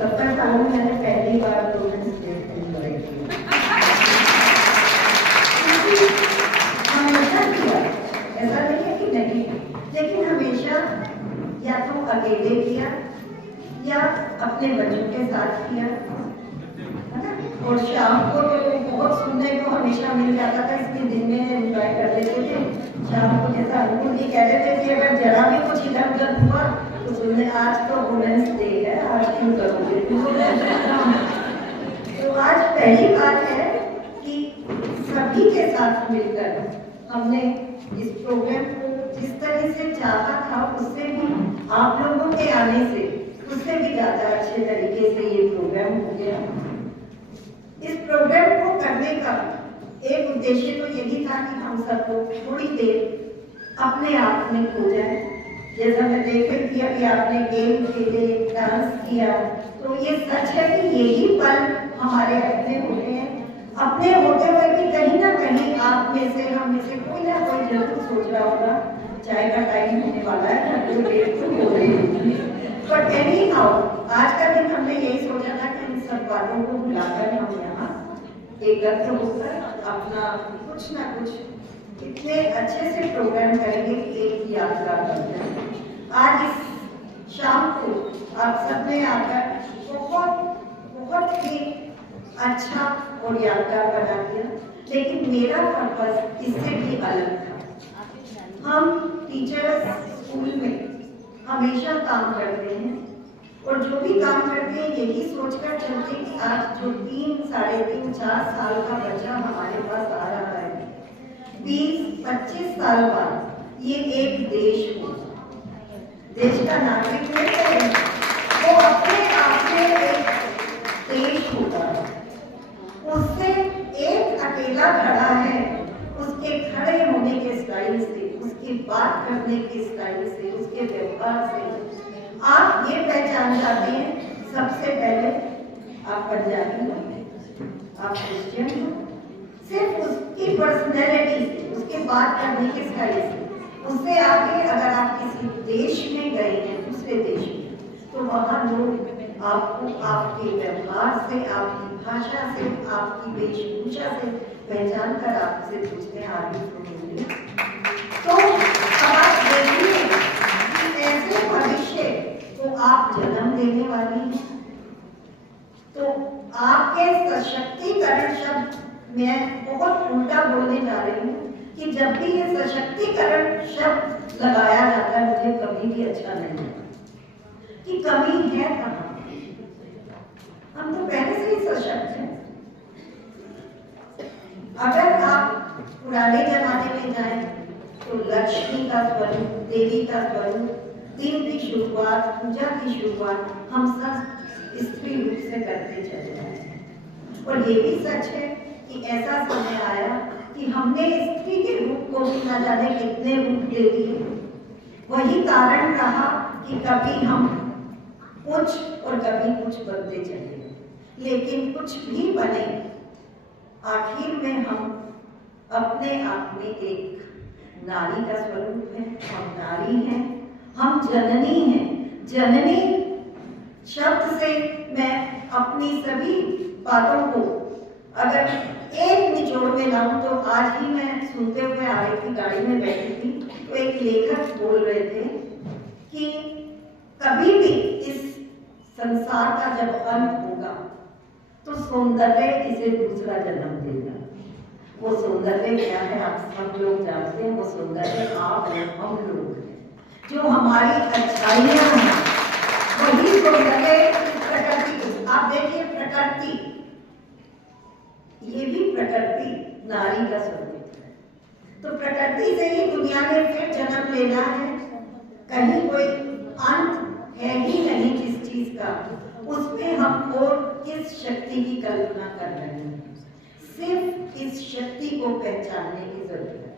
70 सालों में मैंने पहली बार वुमेन्स डे एंजॉय किया। हमेशा किया, ऐसा नहीं है कि नहीं, लेकिन हमेशा या तो अकेले किया या अपने बच्चों के साथ किया, है ना। और शाम को तो बहुत सुनने को हमेशा मिल जाता था, इसलिए दिन में एंजॉय कर लेते थे। शाम को जैसा अनुकूल जी कह रहे थे कि अगर जरा भी कुछ इधर उधर हुआ तो सुनने आज तो वुमेन्स डे है, आज क्यों करोगे। तो आज पहली बात है कि सभी के साथ मिलकर हमने इस प्रोग्राम को जिस तरह से चाहा था, उससे भी आप लोगों के आने से उससे भी ज्यादा अच्छे तरीके से ये प्रोग्राम हो गया। इस प्रोग्राम को करने का एक उद्देश्य तो यही था कि हम सबको थोड़ी देर अपने आप में खो जाए। जैसा मैं देख रही थी अभी आपने गेम खेले, डांस किया, तो ये सच है कि यही पल हमारे अपने होते हैं। अपने होते हुए भी कहीं ना कहीं आप में से, हम में से कोई ना कोई जरूर सोच रहा होगा चाय का टाइम होने वाला है, तो देर तो हो रही होगी। बट एनी हाउ आज का दिन हमने यही सोचा था कि इन सब बातों को भुलाकर हम यहाँ एकत्र होकर अपना कुछ ना कुछ इतने अच्छे से प्रोग्राम करेंगे कि एक यात्रा बन जाए। आज इस शाम को आप सबने आकर बहुत ही अच्छा और यादगार बना दिया, लेकिन मेरा पर्पस इससे भी अलग था। हम टीचर्स स्कूल में हमेशा काम करते हैं और जो भी काम करते हैं यही सोचकर चलते कि आज जो 3, साढ़े 3, 4 साल का बच्चा हमारे पास आ रहा है, 20-25 साल बाद ये एक देश हो, देश का नागरिक है, वो अपने आप में एक देश होगा। उससे एक अकेला खड़ा है, उसके खड़े होने के स्टाइल से, उसकी बात करने के स्टाइल से, उसके व्यवहार से आप ये पहचान जाते हैं। सबसे पहले आप पंजाबी हो, आप क्रिश्चियन हो, सिर्फ उसकी पर्सनैलिटी से, उसके बात करने के स्टाइल से। उससे आगे अगर आप किसी देश में गए हैं, दूसरे देश में, तो वहाँ लोग आपको आपके व्यवहार से, आपकी भाषा से, आपकी वेशभूषा से पहचान कर आपसे पूछते हैं आगे सुनिए। तो अब आप देखिए कि ऐसे भविष्य को आप जन्म देने वाली हैं। तो आपके सशक्तिकरण शब्द मैं बहुत उल्टा बोलने जा रही हूँ कि जब भी ये सशक्तिकरण शब्द लगाया जाता है मुझे कभी भी अच्छा नहीं लगता कि कमी है कहाँ। हम तो पहले से ही सशक्त हैं। अगर आप पुराने जमाने में जाएं तो लक्ष्मी का स्वरूप, देवी का स्वरूप, दिन की शुरुआत, पूजा की शुरुआत हम सब स्त्री रूप से करते चले आए। और ये भी सच है कि ऐसा समय आया कि हमने स्त्री के रूप को भी न जाने कितने रूप दे दिए। वही कारण रहा कि कभी हम कुछ और कभी कुछ बनते चले, लेकिन कुछ भी बने आखिर में हम अपने आप में एक नारी का स्वरूप है। हम नारी हैं, हम जननी हैं। जननी शब्द से मैं अपनी सभी बातों को अगर एक निचोड़ में लाऊं तो आज ही मैं सुनते हुए आ रही थी, गाड़ी में बैठी थी, तो एक लेखक बोल रहे थे कि कभी भी इस संसार का जब अंत होगा तो सौंदर्य इसे दूसरा जन्म देगा। वो सौंदर्य क्या है आप सब लोग जानते हैं। वो सौंदर्य आप हम लोग हैं, जो हमारी अच्छाइयाँ हैं, वही सौंदर्य प्रकृति। आप देखिए प्रकृति, ये भी प्रकृति नारी का स्वरूप है। तो प्रकृति से ही दुनिया में फिर जन्म लेना है। कहीं कोई अंत है ही नहीं किस चीज का, उसमें हम और किस शक्ति की कल्पना कर रहे हैं। सिर्फ इस शक्ति को पहचानने की जरूरत है।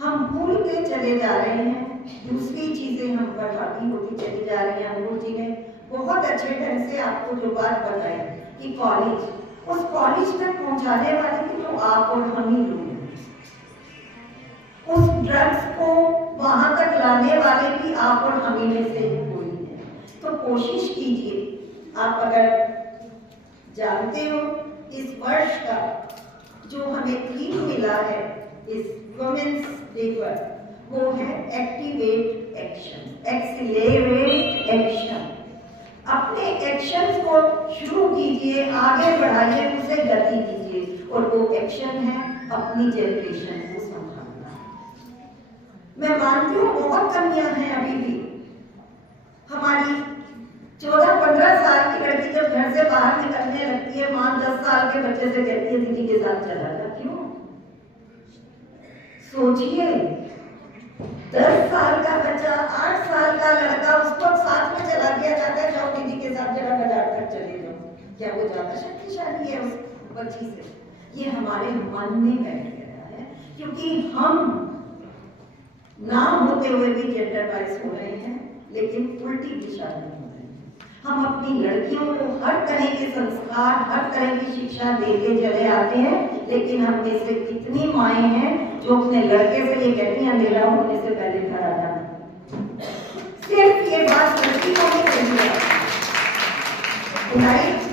हम भूलते चले जा रहे हैं, दूसरी चीजें हम पर हावी होती चली जा रही हैं। अनुकूल जी ने बहुत अच्छे ढंग से आपको जो बात बताई कि कॉलेज, उस कॉलेज तक पहुंचाने वाले भी तो आप और हम ही लोग हैं। उस ड्रग्स को वहां तक लाने वाले भी आप और हम ही में से कोई है। तो कोशिश कीजिए आप अगर जानते हो, इस वर्ष का जो हमें थीम मिला है इस वुमेन्स डे पर, वो है एक्टिवेट एक्शन, एक्सीलरेट एक्शन। अपने एक्शंस को शुरू कीजिए, आगे बढ़ाइए, उसे गति दीजिए, और वो एक्शन है अपनी जनरेशन को संभालना। मैं मानती हूँ बहुत कमियां हैं अभी भी। हमारी 14-15 साल की लड़की जब घर से बाहर निकलने लगती है, मां 10 साल के बच्चे से कहती है दीदी के साथ चला जा। क्यों? सोचिए, 10 साल का बच्चा, 8 साल का लड़का, उसको साथ में चला दिया जाता है, जाओ दीदी के साथ जरा बाजार तक चले जाओ। क्या वो ज्यादा शक्तिशाली है उस बच्ची से? ये हमारे मन में बैठ गया है, क्योंकि हम ना होते हुए भी जेंडर वाइज हो रहे हैं, लेकिन उल्टी दिशा में हो रहे हैं। हम अपनी लड़कियों को हर तरह के संस्कार, हर तरह की शिक्षा देते चले आते हैं, लेकिन हम में से कितनी माएँ हैं जो अपने लड़के से ये कहती हैं अंधेरा होने से पहले घर आ जाना। सिर्फ ये बात लड़की को नहीं कही है,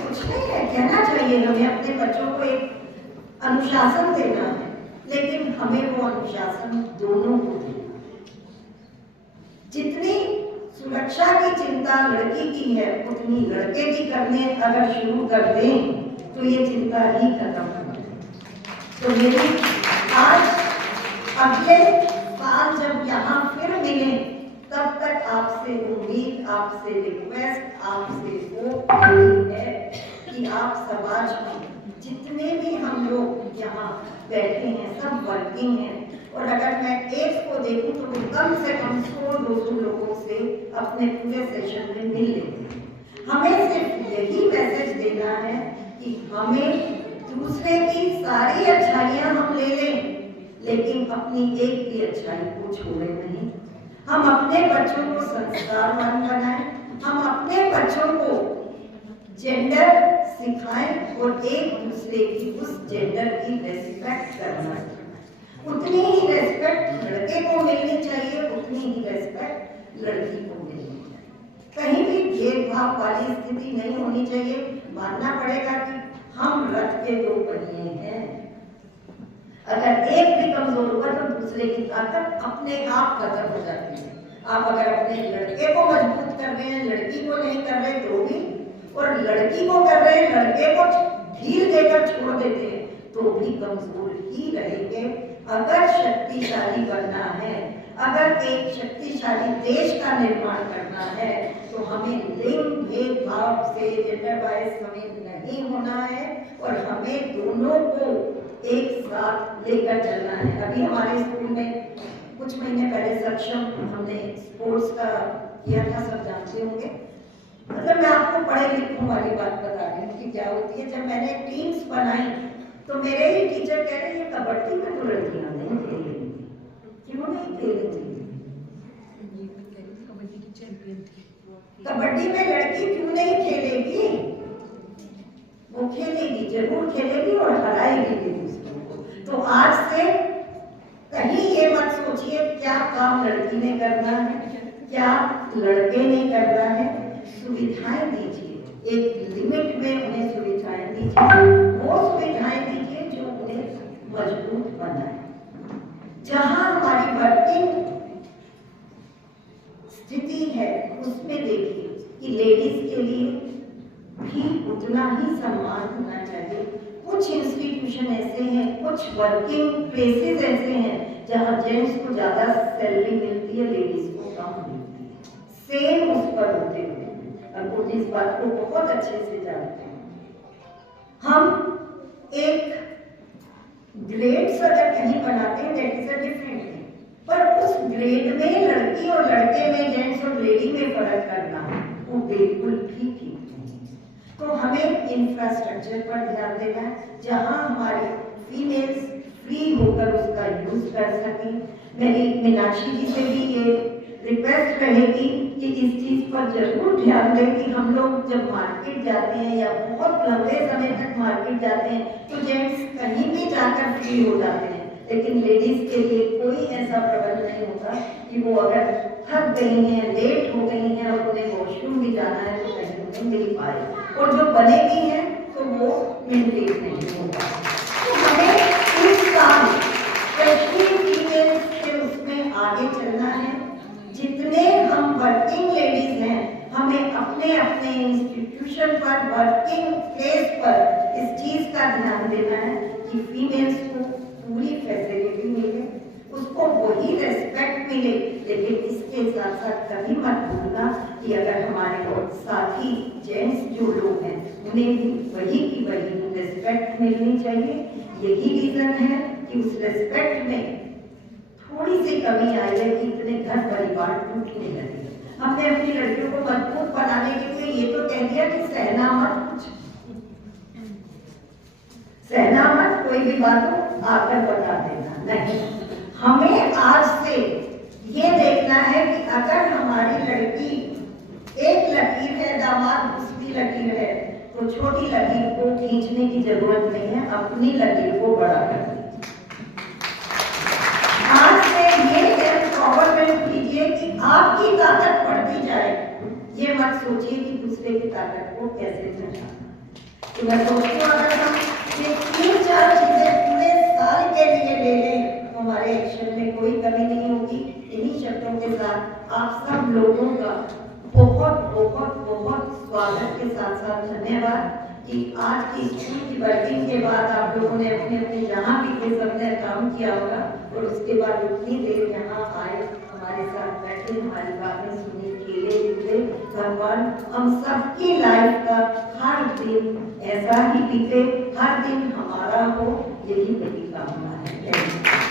कुछ नहीं है, कहना चाहिए हमें अपने बच्चों को एक अनुशासन देना है, लेकिन हमें वो अनुशासन दोनों को देना। जितनी सुरक्षा की चिंता लड़की की है, उतनी लड़के की करने अगर शुरू कर दें तो ये चिंता ही खत्म हो जाए। तो मेरी आज अगले साल जब यहाँ फिर मिले, तब तक आपसे उम्मीद, आपसे रिक्वेस्ट, आपसे होप है कि आप समाज में जितने भी हम लोग यहाँ बैठे हैं सब वर्किंग हैं, और अगर मैं एक को देखूं तो वो कम से कम 100-200 लोगों से अपने पूरे सेशन में मिल लेते हैं। हमें सिर्फ यही मैसेज देना है कि हमें दूसरे की सारी अच्छाइयाँ हम ले लें, लेकिन अपनी एक भी अच्छाई को छोड़े नहीं। हम अपने बच्चों को संस्कारवान बनाएं, हम अपने बच्चों को जेंडर सिखाएं, और एक दूसरे की उस जेंडर की रेस्पेक्ट करना। उतनी ही रेस्पेक्ट लड़के को मिलनी चाहिए, उतनी ही रेस्पेक्ट लड़की को मिलनी चाहिए। कहीं भी भेदभाव वाली स्थिति नहीं होनी चाहिए। मानना पड़ेगा कि हम रथ के 2 पहिए हैं, अगर एक भी कमजोर हुआ तो दूसरे की ताकत अपने आप खत्म हो जाती है। आप अगर अपने लड़के को मजबूत कर रहे हैं, लड़की को नहीं कर रहे तो भी, और लड़की को कर रहे हैं, लड़के को ढील देकर छोड़ देते हैं तो भी कमजोर ही रहेंगे। अगर शक्तिशाली बनना है, अगर एक शक्तिशाली देश का निर्माण करना है, तो हमें लिंग भेदभाव से, जेंडर वाइज हमें नहीं होना है, और हमें दोनों को एक साथ लेकर चलना है। अभी हमारे स्कूल में कुछ महीने पहले सक्षम हमने स्पोर्ट्स का किया था, सब जानते होंगे। मतलब मैं आपको पढ़े लिखों वाली बात बता रही हूँ कि क्या होती है। जब मैंने टीम्स बनाई तो मेरे ही टीचर कह रहे हैं कबड्डी में तो लड़कियां नहीं खेलेंगी। क्यों नहीं खेलेंगी? कबड्डी में लड़की क्यों नहीं खेलेगी? वो खेलेगी, जरूर खेलेगी और हराएगी भी दूसरों को। तो आज से कहीं ये मत सोचिए क्या काम लड़की ने करना है, क्या लड़के ने करना है। सुविधाएं दीजिए, एक लिमिट में उन्हें सुविधाएं दीजिए, वो सुविधाएं दीजिए जो उन्हें मजबूत बनाए। जहां हमारी वर्किंग स्थिति है उसमें देखिए कि लेडीज के लिए भी उतना ही सम्मान होना चाहिए। कुछ इंस्टीट्यूशन ऐसे हैं, कुछ वर्किंग प्लेसेस ऐसे हैं जहां जेंट्स को ज्यादा सैलरी मिलती है, लेडीज को कम मिलती है। सेम उस पर होते हुए और इस बात को बहुत अच्छे से जानते हैं। हम एक ग्रेड्स अगर कहीं बनाते हैं that is a different thing, पर उस ग्रेड में लड़की और लड़के में, जेंट्स और लेडी में फर्क करना वो बिल्कुल भी ठीक नहीं। तो हमें इंफ्रास्ट्रक्चर पर ध्यान देना है जहां हमारी फीमेल्स फ्री होकर उसका यूज कर सकें। मेरी मीनाक्षी जी से भी ये रिक्वेस्ट रहेगी कि इस चीज पर जरूर ध्यान दें कि हम लोग जब मार्केट जाते हैं या बहुत लंबे समय तक मार्केट जाते हैं तो जेंट्स कहीं भी जाकर फ्री हो जाते हैं, लेकिन लेडीज के लिए कोई ऐसा प्रबंध नहीं होता कि वो अगर थक गई हैं, लेट हो गई हैं और उन्हें वॉशरूम भी जाना है तो कहीं नहीं मिल पाए। पाए, और जो बनेगी है तो वो मेंटेन नहीं होगा। तो हमें इस साल स्पेशली फीमेल्स के उसमें आगे चलना है। जितने हम वर्किंग लेडीज हैं, हमें अपने अपने इंस्टीट्यूशन पर, वर्किंग प्लेस पर इस चीज का ध्यान देना है कि फीमेल्स को पूरी फैसिलिटी मिले, उसको वही रेस्पेक्ट मिले। लेकिन इसके साथ साथ कभी मत भूलना कि अगर हमारे साथी जेंट्स जो लोग हैं उन्हें भी वही की वही रेस्पेक्ट मिलनी चाहिए। यही रीजन है कि उस रेस्पेक्ट में थोड़ी सी कमी आई है कि इतने घर परिवार टूटने लगे। हमने अपनी लड़कियों को मजबूत बनाने के लिए ये तो कह दिया कि सहना मत, सहना मत, कोई भी बात हो आकर बता देना, नहीं। हमें आज से ये देखना है कि अगर हमारी लड़की एक लकीर है, दामाद दूसरी लकीर है, तो छोटी लकीर को खींचने की जरूरत नहीं है, अपनी लकीर को बड़ा कर दीजिए। आज से ये एम्पावरमेंट कीजिए कि आपकी ताकत बढ़ती जाए, ये मत सोचिए कि दूसरे की ताकत को कैसे घटाना। तो मैं सोचती हूँ अगर हम ये 3-4 चीजें पूरे साल के लिए ले लें तो हमारे एक्शन में कोई कमी नहीं होगी। इन्हीं शब्दों के साथ आप सब लोगों का बहुत बहुत बहुत स्वागत के साथ साथ धन्यवाद कि आज की स्कूल की वर्किंग के बाद आप लोगों ने अपने अपने जहाँ भी थे सबने काम किया होगा, और उसके बाद उतनी देर यहाँ आए, हमारे साथ बैठे, हमारी बातें सुनी, खेले कूदे। भगवान हम सबकी लाइफ का हर दिन ऐसा ही बीते, हर दिन हमारा हो, यही मेरी कामना है।